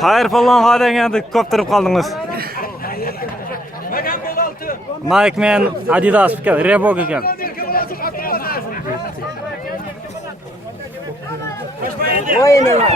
Hayır falan haden geldi kopturup kaldınız. Nike men Adidas ekan, Reebok ekan. Oyunu var.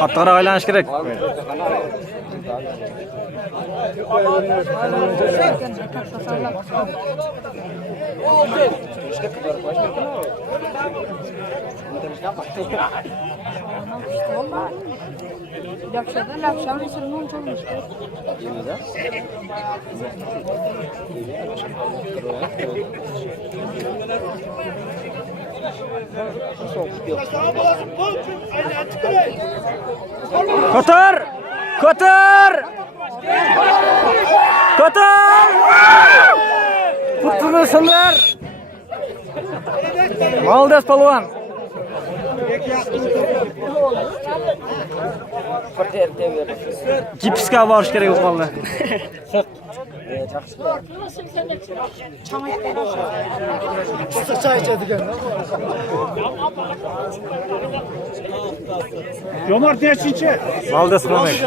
Qattiqroq aylanish kerak. Ko'tar! Ko'tar! Ko'tar! Putini sindir! Moldes polvon. Gipsga borish kerak bo'ldi. Yomart nechinchi? Moldes qilmaydi.